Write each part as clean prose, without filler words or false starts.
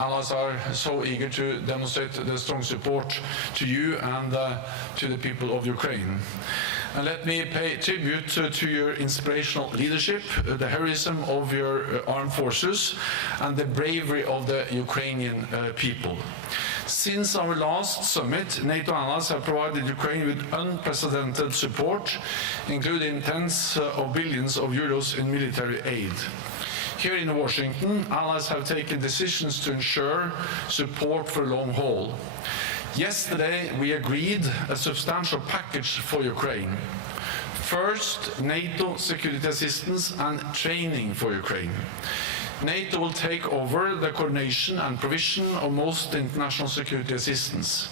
Allies are so eager to demonstrate their strong support to you and to the people of Ukraine. And let me pay tribute to your inspirational leadership, the heroism of your armed forces, and the bravery of the Ukrainian people. Since our last summit, NATO allies have provided Ukraine with unprecedented support, including tens of billions of euros in military aid. Here in Washington, allies have taken decisions to ensure support for long haul. Yesterday, we agreed a substantial package for Ukraine. First, NATO security assistance and training for Ukraine. NATO will take over the coordination and provision of most international security assistance.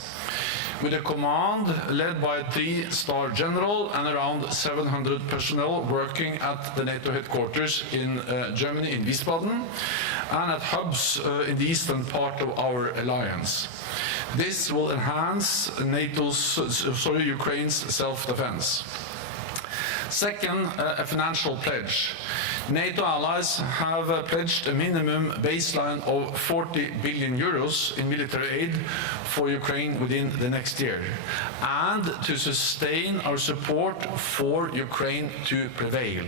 With a command led by a 3-star general and around 700 personnel working at the NATO headquarters in Germany, in Wiesbaden, and at hubs in the eastern part of our alliance. This will enhance Ukraine's self-defense. Second, a financial pledge. NATO allies have pledged a minimum baseline of 40 billion euros in military aid for Ukraine within the next year, and to sustain our support for Ukraine to prevail.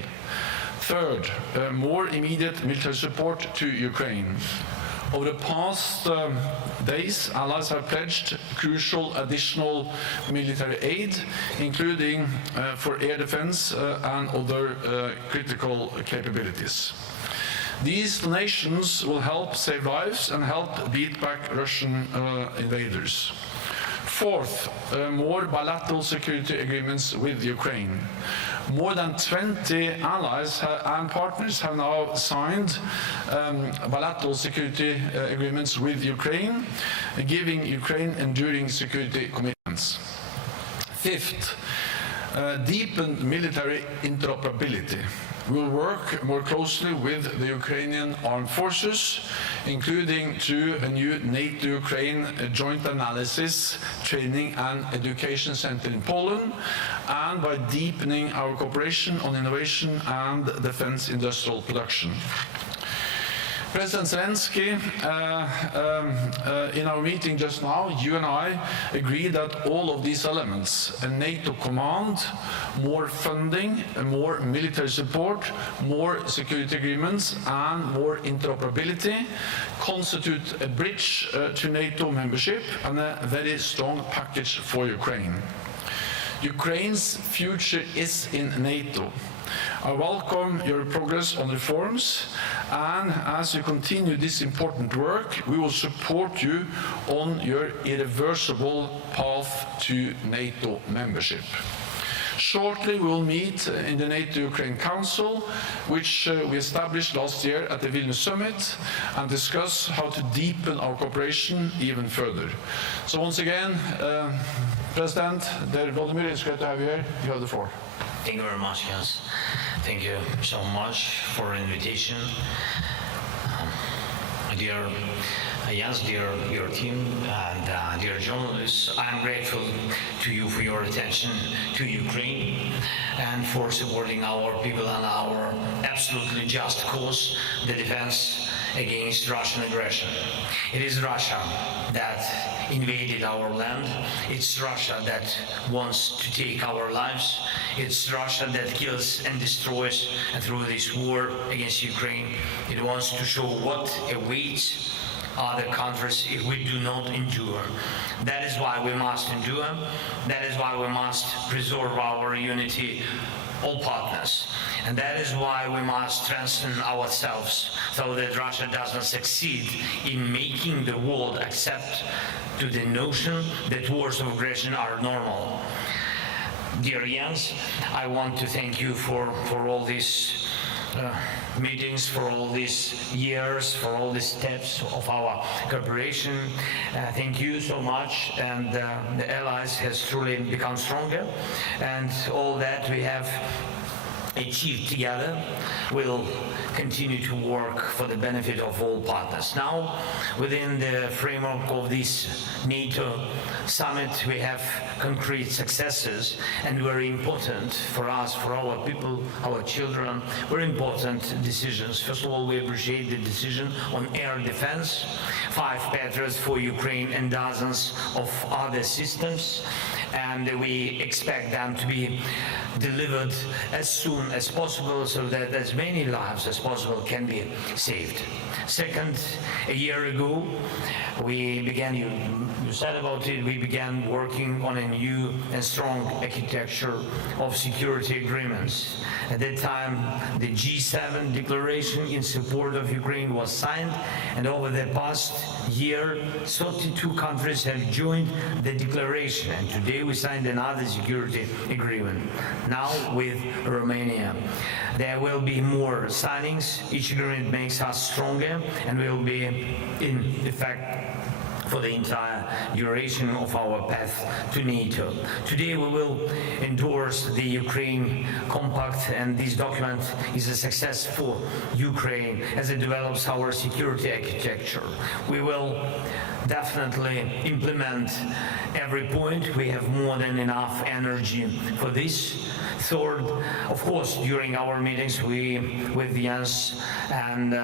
Third, more immediate military support to Ukraine. Over the past days, allies have pledged crucial additional military aid, including for air defense and other critical capabilities. These donations will help save lives and help beat back Russian invaders. Fourth, more bilateral security agreements with Ukraine. More than 20 allies and partners have now signed bilateral security agreements with Ukraine, giving Ukraine enduring security commitments. Fifth, deepened military interoperability. We will work more closely with the Ukrainian armed forces, including through a new NATO-Ukraine joint analysis, training and education center in Poland, and by deepening our cooperation on innovation and defense industrial production. President Zelenski, in our meeting just now, you and I agreed that all of these elements, a NATO command, more funding, more military support, more security agreements, and more interoperability, constitute a bridge to NATO membership and a very strong package for Ukraine. Ukraine's future is in NATO. I welcome your progress on reforms, and as you continue this important work, we will support you on your irreversible path to NATO membership. Shortly, we will meet in the NATO-Ukraine Council, which we established last year at the Vilnius Summit, and discuss how to deepen our cooperation even further. So once again, President Volodímir, it's great to have you here. You have the floor. Thank you very much, Jens. Thank you so much for the invitation. Dear Jens, dear your team, and dear journalists, I am grateful to you for your attention to Ukraine and for supporting our people and our absolutely just cause, the defense against Russian aggression. It is Russia that invaded our land. It's Russia that wants to take our lives. It's Russia that kills and destroys, and through this war against Ukraine, it wants to show what awaits other countries if we do not endure. That is why we must endure. That is why we must preserve our unity, all partners. And that is why we must strengthen ourselves so that Russia does not succeed in making the world accept to the notion that wars of aggression are normal. Dear Jens, I want to thank you for all these meetings, for all these years, for all these steps of our cooperation. Thank you so much, and the allies has truly become stronger, and all that we have achieved together will continue to work for the benefit of all partners. Now, within the framework of this NATO summit, we have concrete successes and very important for us, for our people, our children, very important decisions. First of all, we appreciate the decision on air defense, 5 Patriots for Ukraine and dozens of other systems, and we expect them to be delivered as soon as possible so that as many lives as possible can be saved. Second, a year ago, we began, you said about it, we began working on a new and strong architecture of security agreements. At that time, the G7 declaration in support of Ukraine was signed, and over the past year, 32 countries have joined the declaration, and today we signed another security agreement, now with Romania. There will be more signings. Each agreement makes us stronger and will be in effect for the entire duration of our path to NATO. Today we will endorse the Ukraine Compact, and this document is a success for Ukraine as it develops our security architecture. We will definitely implement every point. We have more than enough energy for this. Third, of course, during our meetings with Jens and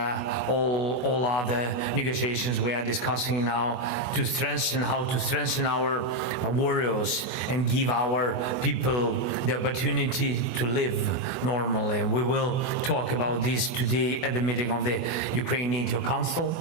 all other negotiations, we are discussing now to strengthen how to strengthen our warriors and give our people the opportunity to live normally. We will talk about this today at the meeting of the Ukraine NATO Council,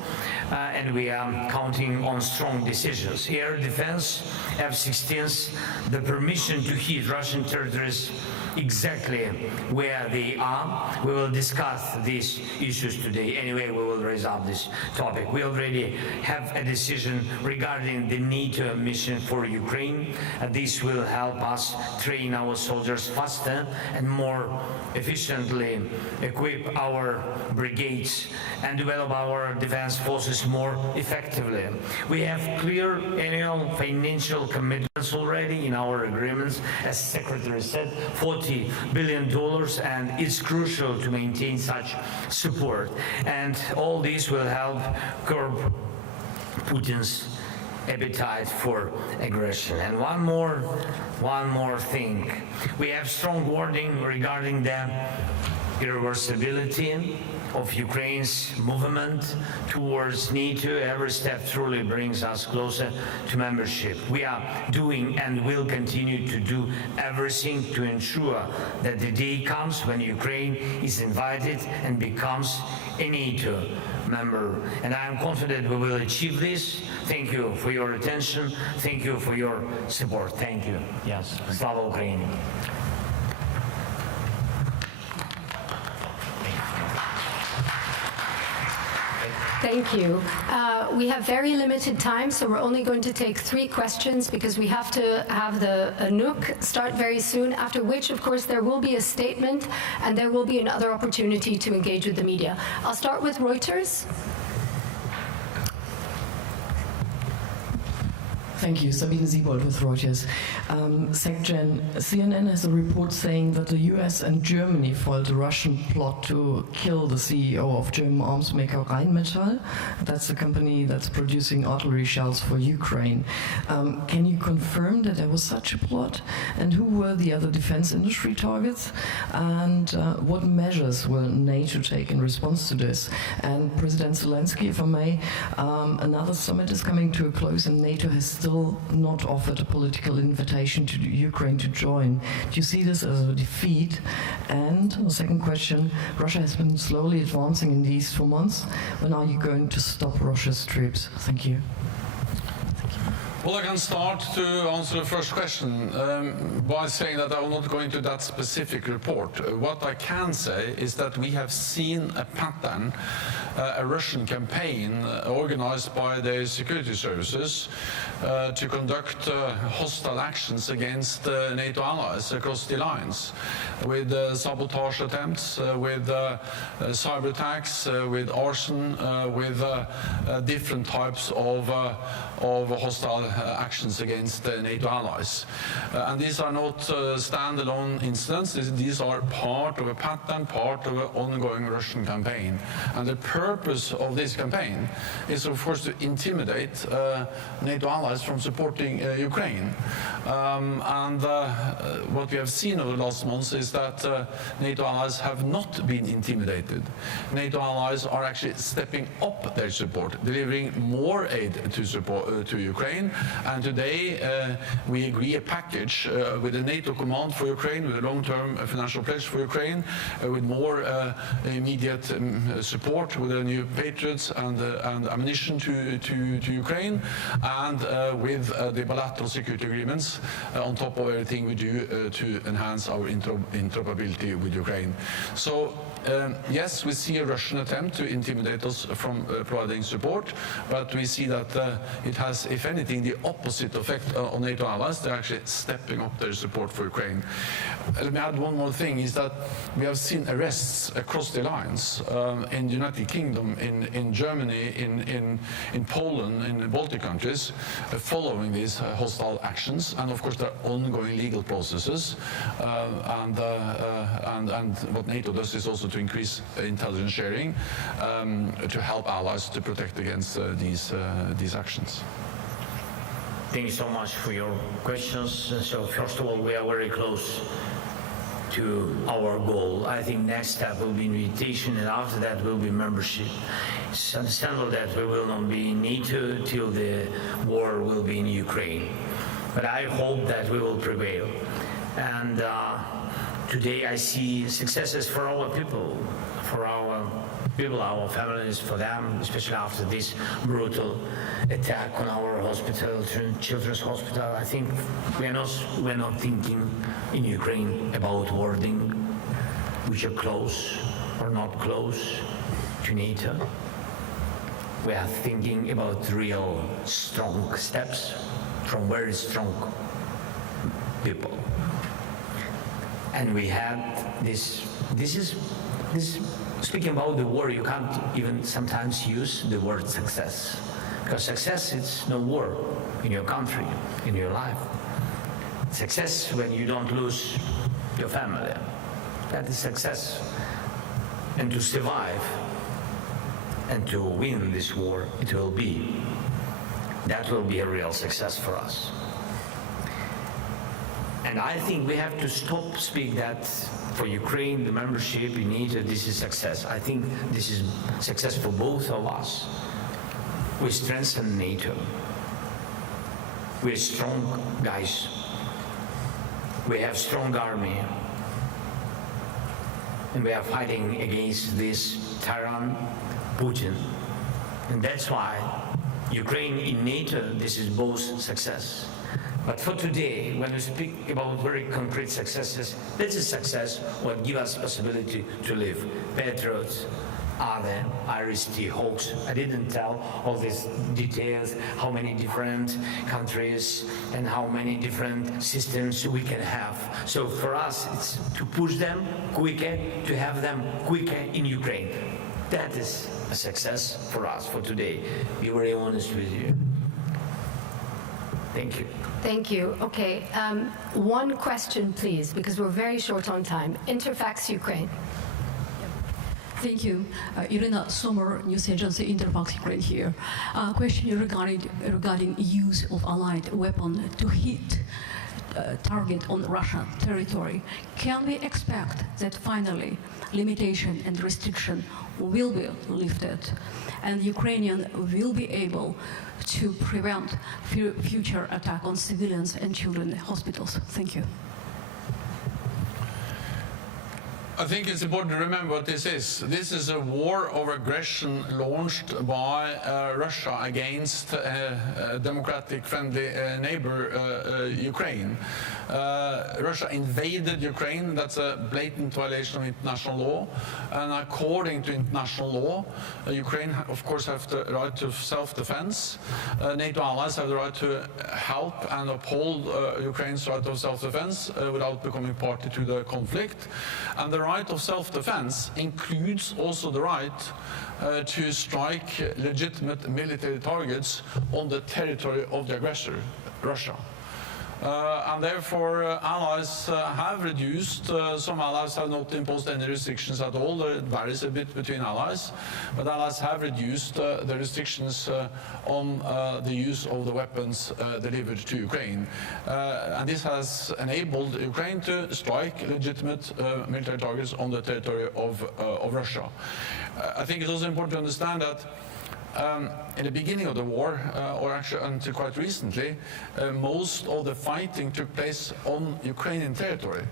and we are counting on strong decisions. Air defense, F-16s, the permission to hit Russian territories exactly where they are. We will discuss these issues today. Anyway, we will raise up this topic. We already have a decision regarding the NATO mission for Ukraine. This will help us train our soldiers faster and more efficiently, equip our brigades, and develop our defense forces more effectively. We have clear annual financial commitments already in our agreements, as Secretary said, $40 billion, and it's crucial to maintain such support. And all this will help curb Putin's appetite for aggression. And one more thing. We have strong wording regarding the irreversibility of Ukraine's movement towards NATO. Every step truly brings us closer to membership. We are doing and will continue to do everything to ensure that the day comes when Ukraine is invited and becomes a NATO member. And I am confident we will achieve this. Thank you for your attention. Thank you for your support. Thank you. Yes. Slava Ukraini. Thank you. We have very limited time, so we're only going to take 3 questions because we have to have the NUC start very soon, after which, of course, there will be a statement and there will be another opportunity to engage with the media. I'll start with Reuters. Thank you. Sabine Siebold with Reuters. SecGen, CNN has a report saying that the US and Germany foiled a Russian plot to kill the CEO of German arms maker Rheinmetall. That's the company that's producing artillery shells for Ukraine. Can you confirm that there was such a plot? And who were the other defense industry targets? And what measures will NATO take in response to this? And President Zelensky, if I may, another summit is coming to a close and NATO has still not offered a political invitation to Ukraine to join. Do you see this as a defeat? And the second question, Russia has been slowly advancing in these 4 months. When are you going to stop Russia's troops? Thank you. Well, I can start to answer the first question by saying that I will not go into that specific report. What I can say is that we have seen a pattern a Russian campaign organized by the security services to conduct hostile actions against NATO allies across the lines, with sabotage attempts, with cyber attacks, with arson, with different types of hostile actions against NATO allies. And these are not standalone incidents. These are part of a pattern, part of an ongoing Russian campaign. And the purpose of this campaign is, of course, to intimidate NATO allies from supporting Ukraine. What we have seen over the last months is that NATO allies have not been intimidated. NATO allies are actually stepping up their support, delivering more aid to Ukraine. And today we agree a package with a NATO command for Ukraine, with a long-term financial pledge for Ukraine, with more immediate support, with the new Patriots and ammunition to Ukraine, and with the bilateral security agreements on top of everything we do to enhance our interoperability with Ukraine. So yes, we see a Russian attempt to intimidate us from providing support, but we see that it has, if anything, the opposite effect on NATO allies. They're actually stepping up their support for Ukraine. Let me add one more thing, is that we have seen arrests across the lines in the United Kingdom, in Germany, in Poland, in the Baltic countries, following these hostile actions. And of course, there are ongoing legal processes. And what NATO does is also to increase intelligence sharing to help allies to protect against these actions. Thank you so much for your questions. So first of all, we are very close to our goal. I think next step will be invitation, and after that will be membership. It's understandable that we will not be in NATO till the war will be in Ukraine. But I hope that we will prevail. And today I see successes for our people, our families, for them, especially after this brutal attack on our hospital, children's hospital. I think we're not thinking in Ukraine about wording, which are close or not close to NATO. We are thinking about real strong steps from very strong people. And we had this speaking about the war, you can't even sometimes use the word success. Because success is no war in your country, in your life. Success when you don't lose your family. That is success. And to survive and to win this war, that will be a real success for us. And I think we have to stop speaking that for Ukraine, the membership in NATO, this is success. I think this is success for both of us. We strengthen NATO. We're strong guys. We have strong army. And we are fighting against this tyrant, Putin. And that's why Ukraine in NATO, this is both success. But for today, when we speak about very concrete successes, this is success what gives us possibility to live. Patriots, other IRIS-T Hawks. I didn't tell all these details, how many different countries and how many different systems we can have. So for us, it's to push them quicker, to have them quicker in Ukraine. That is a success for us for today. Be very honest with you. Thank you. Thank you. Okay, one question, please, because we're very short on time. Interfax Ukraine. Thank you. Irina Sommer, news agency Interfax Ukraine here. Question regarding use of allied weapon to hit target on Russian territory. Can we expect that finally limitation and restriction will be lifted and Ukrainian will be able to prevent future attack on civilians and children in hospitals? Thank you. I think it's important to remember what this is. This is a war of aggression launched by Russia against a democratic, friendly neighbor, Ukraine. Russia invaded Ukraine. That's a blatant violation of international law. And according to international law, Ukraine, of course, have the right to self-defense. NATO allies have the right to help and uphold Ukraine's right of self-defense without becoming party to the conflict. And the right of self-defense includes also the right to strike legitimate military targets on the territory of the aggressor, Russia. And therefore, allies have reduced, some allies have not imposed any restrictions at all. It varies a bit between allies, but allies have reduced the restrictions on the use of the weapons delivered to Ukraine. And this has enabled Ukraine to strike legitimate military targets on the territory of Russia. I think it's also important to understand that in the beginning of the war, or actually until quite recently, most of the fighting took place on Ukrainian territory.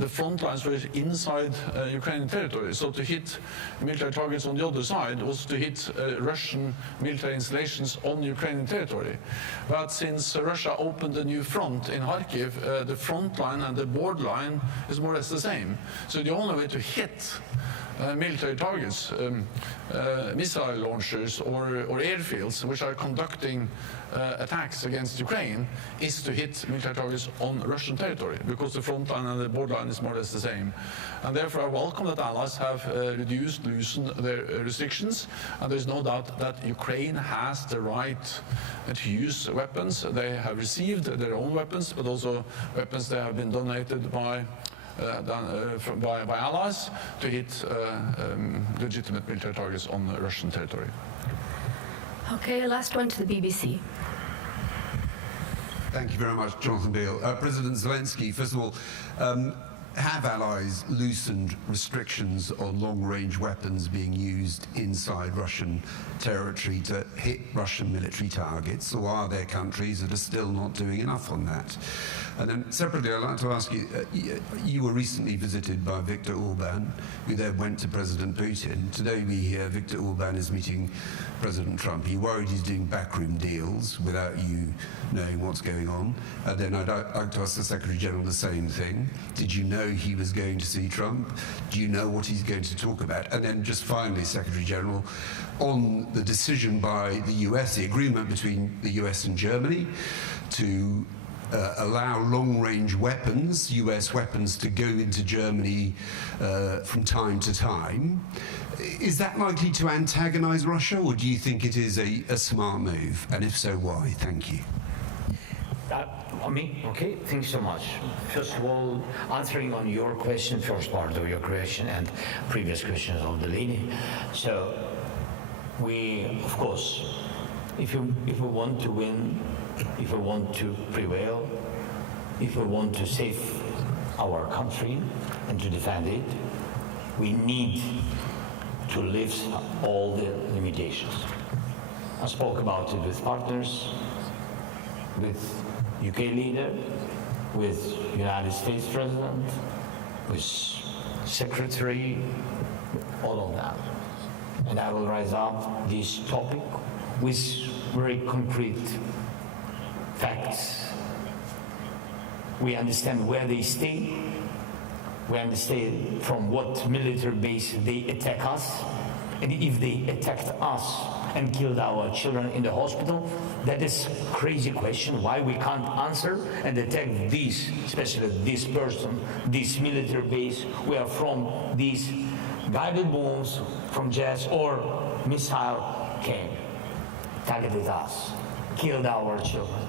The front lines were inside Ukrainian territory, so to hit military targets on the other side was to hit Russian military installations on Ukrainian territory. But since Russia opened a new front in Kharkiv, the front line and the borderline is more or less the same. So the only way to hit military targets, missile launchers or airfields which are conducting attacks against Ukraine is to hit military targets on Russian territory, because the front line and the borderline is more or less the same. And therefore I welcome that allies have loosened their restrictions, and there's no doubt that Ukraine has the right to use weapons. They have received their own weapons, but also weapons that have been donated by allies to hit legitimate military targets on Russian territory. Okay, last one to the BBC. Thank you very much, Jonathan Beale. President Zelensky, first of all, have allies loosened restrictions on long-range weapons being used inside Russian territory to hit Russian military targets, or are there countries that are still not doing enough on that? And then separately, I'd like to ask you, you were recently visited by Viktor Orban, who then went to President Putin. Today we hear Viktor Orban is meeting President Trump. Are you worried he's doing backroom deals without you knowing what's going on? And then I'd like to ask the Secretary General the same thing. Did you know he was going to see Trump? Do you know what he's going to talk about? And then just finally, Secretary General, on the decision by the US, the agreement between the US and Germany to allow long-range weapons, US weapons, to go into Germany from time to time. Is that likely to antagonize Russia, or do you think it is a smart move? And if so, why? Thank you. Me? Okay, thanks so much. First of all, answering on your question, first part of your question and previous questions of the lady. So, we, of course, if we want to win, if we want to prevail, if we want to save our country and to defend it, we need to lift all the limitations. I spoke about it with partners, with UK leader, with United States President, with Secretary, all of that. And I will raise up this topic with very concrete facts. We understand where they stay. We understand from what military base they attack us. And if they attacked us and killed our children in the hospital, that is a crazy question why we can't answer and attack this, especially this person, this military base, where from these guided bombs from jets or missile came, targeted us, killed our children.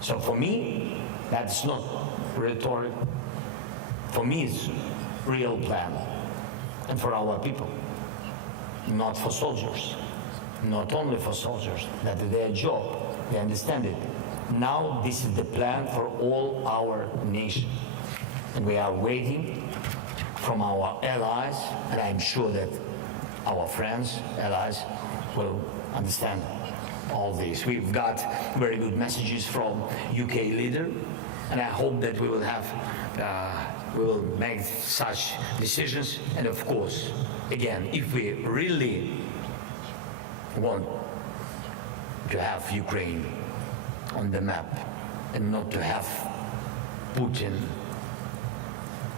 So for me, that's not rhetoric. For me, it's real plan. And for our people, not for soldiers. Not only for soldiers, that's their job. They understand it. Now this is the plan for all our nation. And we are waiting from our allies, and I'm sure that our friends, allies, will understand all this. We've got very good messages from UK leader, and I hope that we will have we will make such decisions. And of course, again, if we really want to have Ukraine on the map and not to have Putin,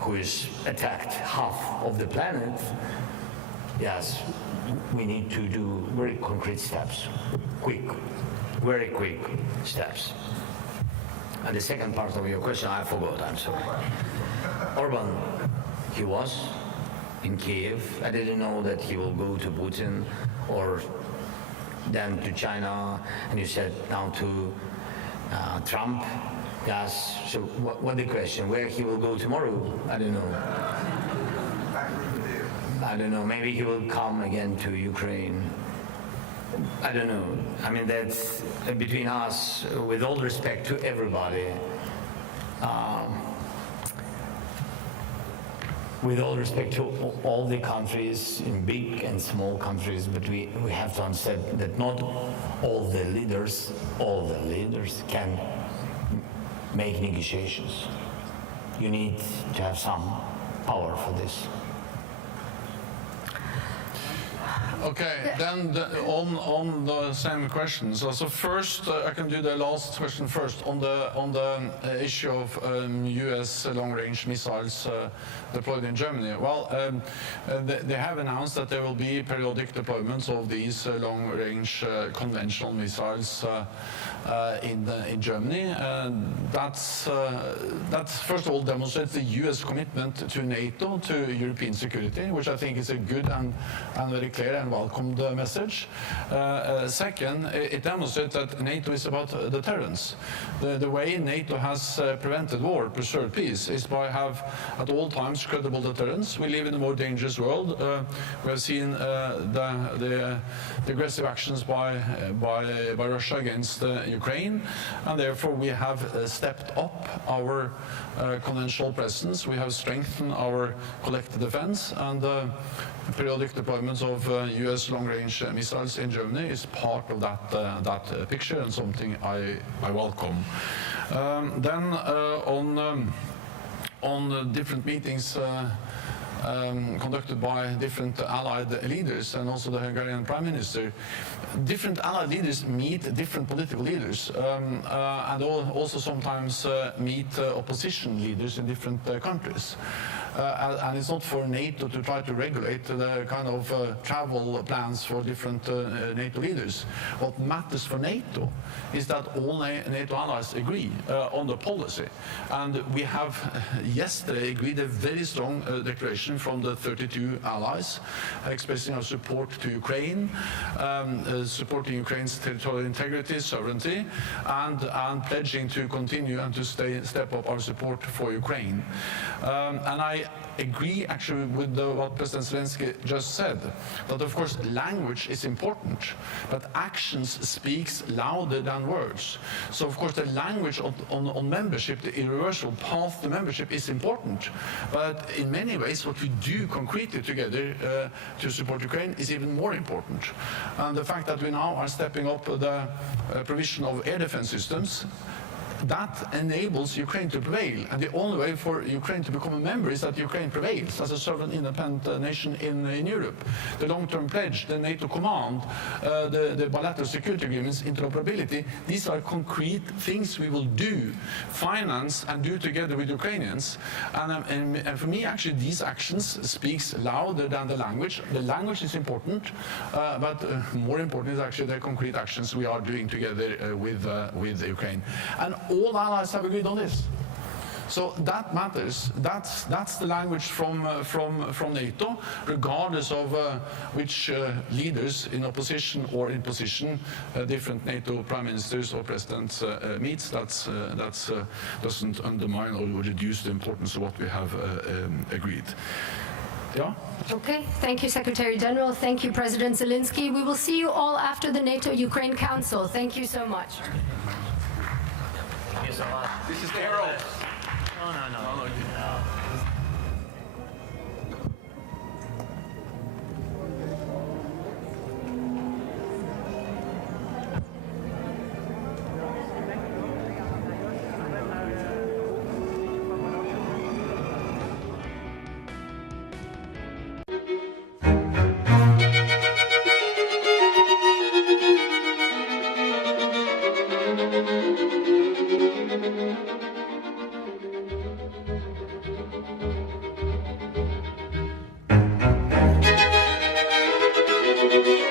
who is attacked half of the planet, yes, we need to do very concrete steps, very quick steps. And the second part of your question, I forgot, I'm sorry. Orban, he was in Kiev. I didn't know that he will go to Putin or then to China, and you said now to Trump. Yes, so what the question? Where he will go tomorrow? I don't know. I don't know, maybe he will come again to Ukraine. I don't know. I mean, that's between us, with all respect to everybody. With all respect to all the countries, in big and small countries, but we have to understand that not all the leaders can make negotiations. You need to have some power for this. Okay, then on the same questions. So first, I can do the last question first on the issue of U.S. long-range missiles deployed in Germany. Well, they have announced that there will be periodic deployments of these long-range conventional missiles in Germany. That's first of all demonstrates the U.S. commitment to NATO, to European security, which I think is a good and very clear and welcomed message. Second, it demonstrates that NATO is about deterrence. The way NATO has prevented war, preserved peace, is by have at all times credible deterrence. We live in a more dangerous world. We have seen the aggressive actions by Russia against Ukraine, and therefore we have stepped up our conventional presence. We have strengthened our collective defense, and periodic deployments of U.S. long-range missiles in Germany is part of that picture, and something I welcome. Then on different meetings conducted by different allied leaders and also the Hungarian Prime Minister, different allied leaders meet different political leaders and also sometimes meet opposition leaders in different countries. And it's not for NATO to try to regulate the kind of travel plans for different NATO leaders. What matters for NATO is that all NATO allies agree on the policy. And we have yesterday agreed a very strong declaration from the 32 allies expressing our support to Ukraine, supporting Ukraine's territorial integrity, sovereignty, and pledging to continue and to step up our support for Ukraine. And I agree actually with what President Zelenski just said, that of course language is important, but actions speaks louder than words. So of course the language on membership, the irreversible path to membership is important, but in many ways what we do concretely together to support Ukraine is even more important. And the fact that we now are stepping up the provision of air defense systems, that enables Ukraine to prevail. And the only way for Ukraine to become a member is that Ukraine prevails as a sovereign independent nation in Europe. The long-term pledge, the NATO command, the bilateral security agreements, interoperability, these are concrete things we will do, finance and do together with Ukrainians. And for me, actually, these actions speaks louder than the language. The language is important, but more important is actually the concrete actions we are doing together with Ukraine. And all allies have agreed on this. So that matters. That's the language from NATO, regardless of which leaders in opposition or in position different NATO prime ministers or presidents meets. That doesn't undermine or reduce the importance of what we have agreed. Yeah. Okay, thank you, Secretary General. Thank you, President Zelenski. We will see you all after the NATO-Ukraine Council. Thank you so much. Thank you so much. This is the herald. No. you.